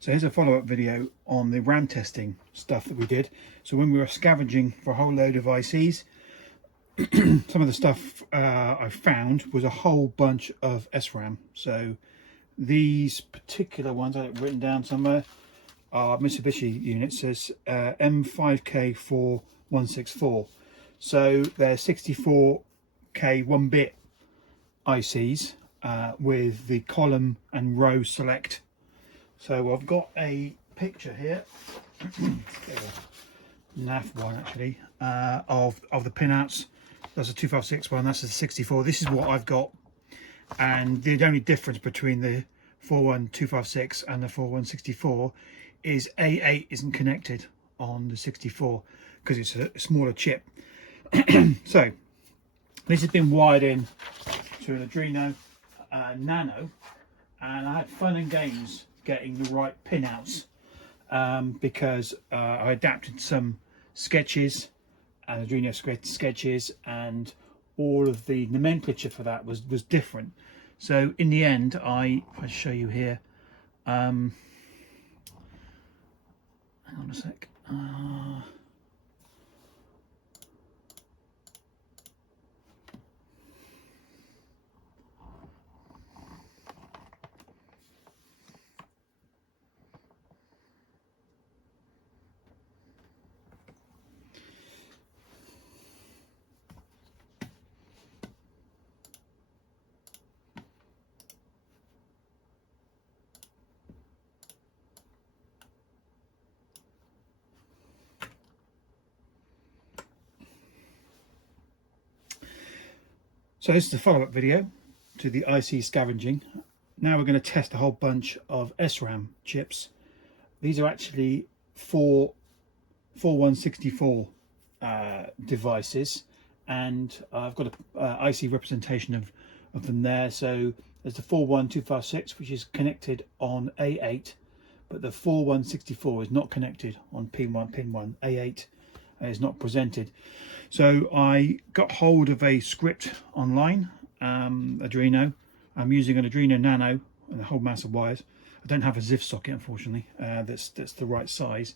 So here's a follow-up video on the RAM testing stuff that we did. So when we were scavenging for a whole load of ICs, some of the stuff I found was a whole bunch of SRAM. So these particular ones, I have it written down somewhere, are Mitsubishi units. Says M5K4164. So they're 64K 1-bit ICs with the column and row select. So I've got a picture here, NAF one actually, of the pinouts. That's a 256 one, that's a 64. This is what I've got, and the only difference between the 41256 and the 4164 is A8 isn't connected on the 64 because it's a smaller chip. So this has been wired in to an Arduino Nano, and I had fun and games getting the right pinouts because I adapted some sketches and Arduino sketches, and all of the nomenclature for that was different. So in the end, if I show you here, hang on a sec. So this is a follow-up video to the IC scavenging. Now we're going to test a whole bunch of SRAM chips. These are actually 4164 devices, and I've got a IC representation of them there. So there's the 41256, which is connected on A8, but the 4164 is not connected on pin 1. A8 is not presented. So I got hold of a script online, Arduino. I'm using an Arduino Nano and a whole mass of wires. I don't have a ZIF socket, unfortunately, that's the right size.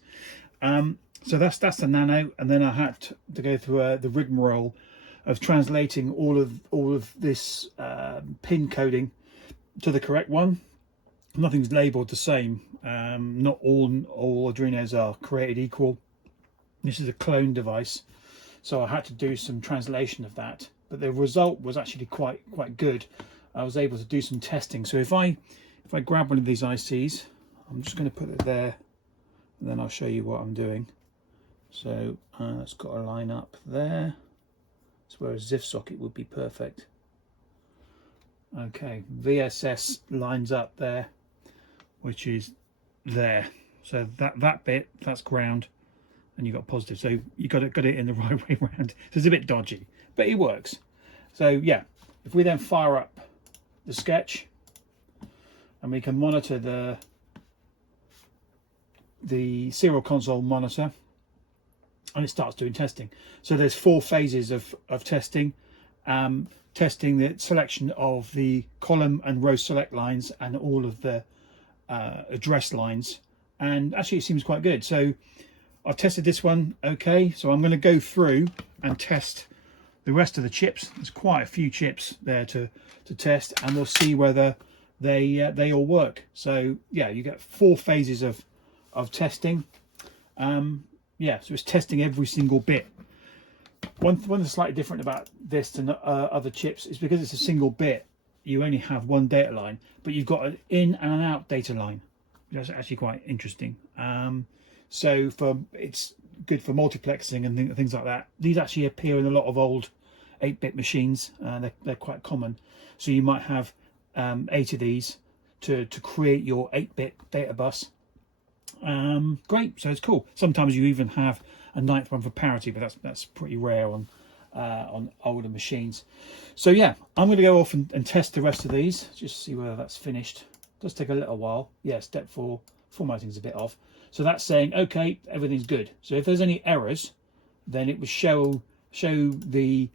So that's the Nano, and then I had to go through the rigmarole of translating all of this pin coding to the correct one. Nothing's labelled the same. Not all Arduinos are created equal. This is a clone device, so I had to do some translation of that, but the result was actually quite good. I was able to do some testing. So if I grab one of these ICs, I'm just going to put it there, and then I'll show you what I'm doing. So it's got to line up there. That's where a ZIF socket would be perfect. Okay, VSS lines up there, which is there. So that bit, that's ground, and you got positive. So you got it in the right way around. So it's a bit dodgy, but it works. So yeah, if we then fire up the sketch, and we can monitor the serial console monitor, and it starts doing testing. So there's 4 phases of testing. Testing the selection of the column and row select lines and all of the address lines, and actually it seems quite good. So I've tested this one okay, so I'm going to go through and test the rest of the chips. There's quite a few chips there to test, and we'll see whether they all work. So yeah, you get 4 phases of testing. Yeah, so it's testing every single bit. One that's slightly different about this than other chips is because it's a single bit, you only have one data line, but you've got an in and an out data line. That's actually quite interesting. So it's good for multiplexing and things like that. These actually appear in a lot of old 8-bit machines. They're quite common. So you might have 8 of these to create your 8-bit data bus. Great, so it's cool. Sometimes you even have a 9th one for parity, but that's pretty rare on older machines. So yeah, I'm going to go off and test the rest of these, just see whether that's finished. It does take a little while. Yeah, step 4 formatting's a bit off. So that's saying okay, everything's good. So if there's any errors, then it would show the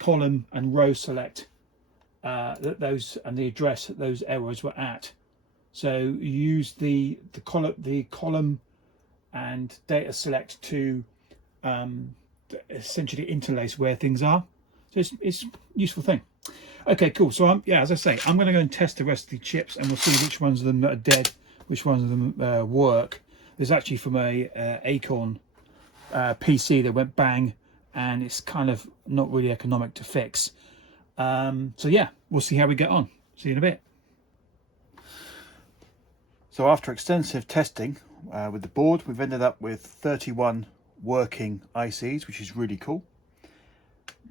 column and row select those and the address that those errors were at So you use the column and data select to essentially interlace where things are. So it's a useful thing. Okay, cool. So yeah, as I say, I'm going to go and test the rest of the chips, and we'll see which ones of them are dead, which ones of them work. There's actually from a Acorn PC that went bang, and it's kind of not really economic to fix. So yeah, we'll see how we get on. See you in a bit. So after extensive testing with the board, we've ended up with 31 working ICs, which is really cool.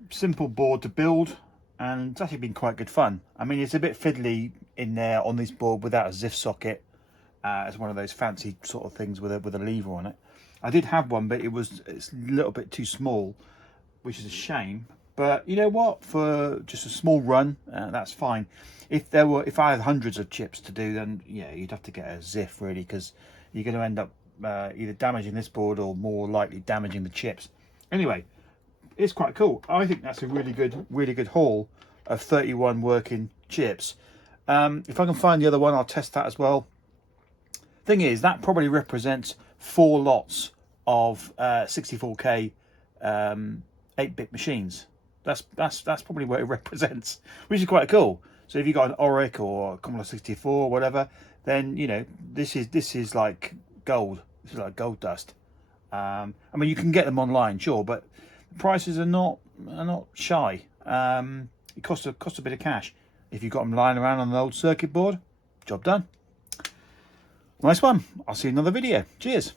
Simple board to build, and it's actually been quite good fun. I mean, it's a bit fiddly in there on this board without a ZIF socket. It's one of those fancy sort of things with a lever on it. I did have one, but it's a little bit too small, which is a shame. But you know what? For just a small run, that's fine. If I had hundreds of chips to do, then yeah, you'd have to get a ZIF really, because you're going to end up either damaging this board or more likely damaging the chips. Anyway, it's quite cool. I think that's a really good haul of 31 working chips. If I can find the other one, I'll test that as well. Thing is, that probably represents 4 lots of 64K 8-bit machines. That's probably what it represents, which is quite cool. So if you got an Oric or a Commodore 64 or whatever, then you know this is like gold. This is like gold dust. I mean, you can get them online, sure, but the prices are not shy. It costs a bit of cash. If you've got them lying around on an old circuit board, job done. Nice one. I'll see you in another video. Cheers.